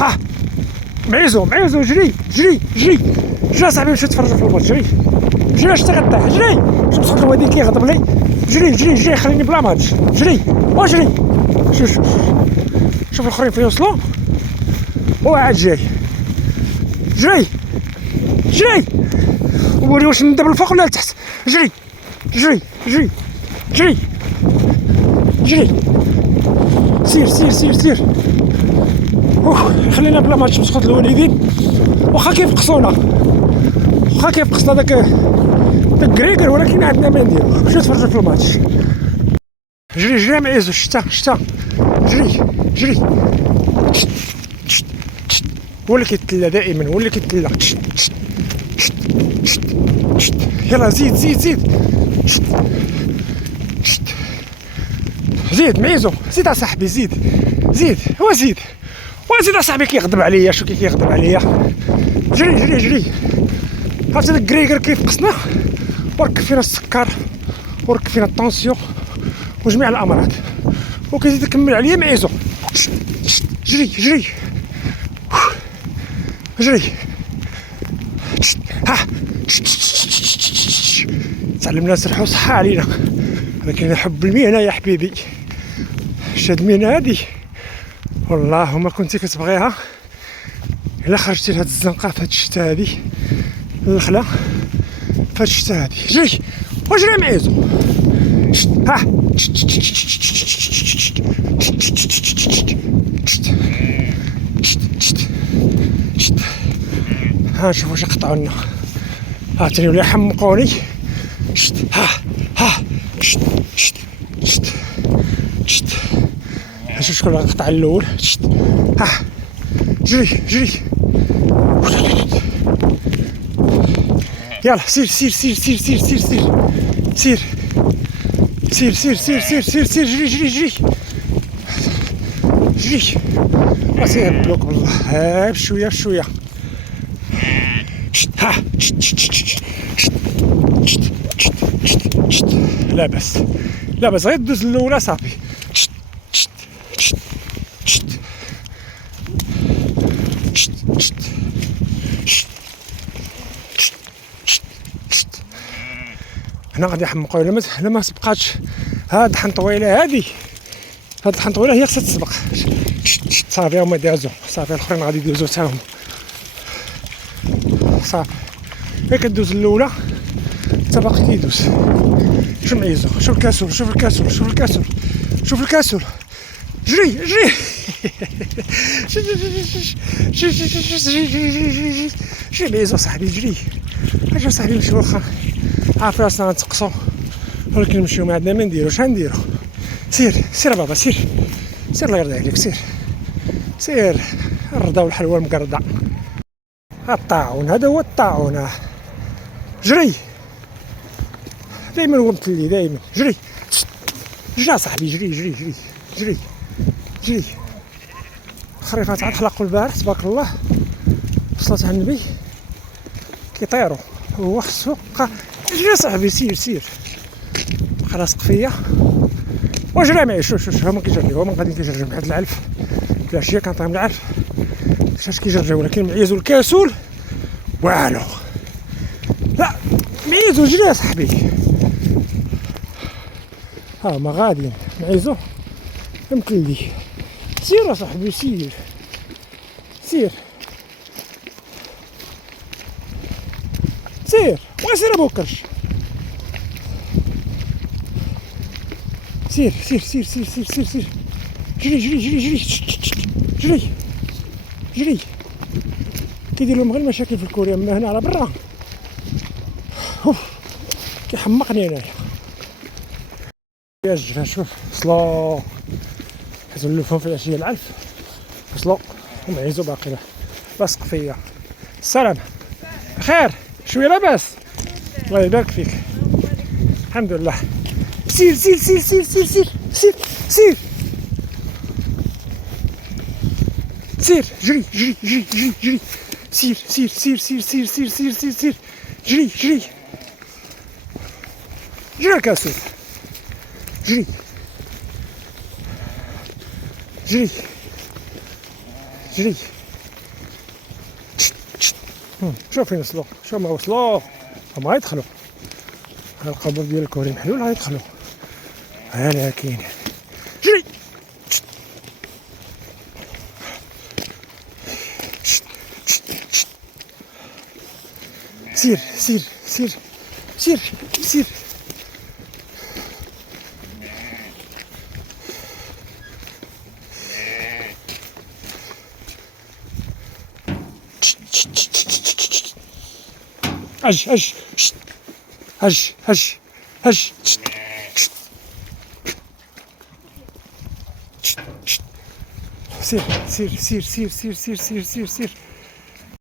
ها معيزو جري جري جري جري اصاحبي مشي تفرج في الماتش جري جري اش تغطى جري باش نسقط الوادي كيغضب لي جري جري جري خليني بلا ماتش جري وجري شوف الاخرين فين وصلوا وعاد جاي جري جري وري واش ندب الفوق ولا لتحت جري جري جري جري جري سير سير سير سير خلينا بلا ماتش مسقط الوالدين واخا كيفقصونا داك كريكر ولكن عندنا ما نديرو مشيو نتفرجو في الماتش جري جري معيزو شتا جري جري هو اللي كيتلا دائما هو اللي كيتلا يلا زيد زيد معيزو زيد اصاحبي زيد هو زيد اصاحبي كيغضب عليا شو كيغضب عليا جري عرفتي داك كريكر كيفقسنا وركب فينا السكر وركب فينا الطونسيون وجميع الامراض وكيزيد يكمل عليا معيزو جري ها تعلمنا نسرحو صحة علينا ولكن حب المهنة يا حبيبي شاد المهنة هادي والله ما كنتي كتبغيها الا خرجتي لهاد الزنقة في هاد الشتا هادي الخلا في هاد الشتا هادي جري وجري معيزو ها ها نشوفو واش يقطعو لنا هاتني ولا يحمقوني ها نشوف شكون اللي غيقطع الاول ها جري يلا سير جري اسير بلوك والله ها بشويه ها لا بس غير دوز الاولى صافي هنا غادي يحمقوا الا ما سبقاتش هاد الحنطويله هادي هاد الحنطويله هي خصها تسبق صافي هما دازو صافي الاخرين غادي يدوزو حتى هما صافي هي كدوز الاولى حتى باقي كيدوز شوف معيزو شوف الكاسول جري جري معيزو صاحبي جري اجا صاحبي نمشيو واخا عارف راسنا غنتقصو ولكن نمشيو ما عندنا ما نديرو اش غنديرو سير بابا سير الله يرضي عليك سير الرضا والحلوى المقرضه الطاعون هذا هو الطاعون جري دايما هو متلي دايما جري صاحبي جري خريفات عاد حلقوا البارح تبارك الله وصلت على النبي كيطيروا هو خصو جري صاحبي سير خلاص قفيه وجري معي شوف هما كيجريو هما غادي كيجريو بحال العلف العشيه كنعطيهم العلف شاش كيجريو ولكن معيزو الكاسول والو لا معيزو جري يا صاحبي ها ما غادي معيزو مكلي سير صاحبي سير وسير ابو كرش سير جري كيدير لهم غير المشاكل في الكوريا من هنا على برا كيحمقني انايا يا جفا شوف وصلوا حيت نلفهم في العشيه العلف وصلوا ومعيزو باقي لاصق فيا السلام بخير شويه لاباس الله يبارك فيك الحمد لله سير جري سير جري كاسو جري شوف فين وصلوا، شوف ما وصلوا هما غيدخلوا. ها القبر ديال الكوري محلول غيدخلوا. ها كاين جري سير سير سير سير سير. هج هج هج هج هج سير سير سير سير سير سير سير سير سير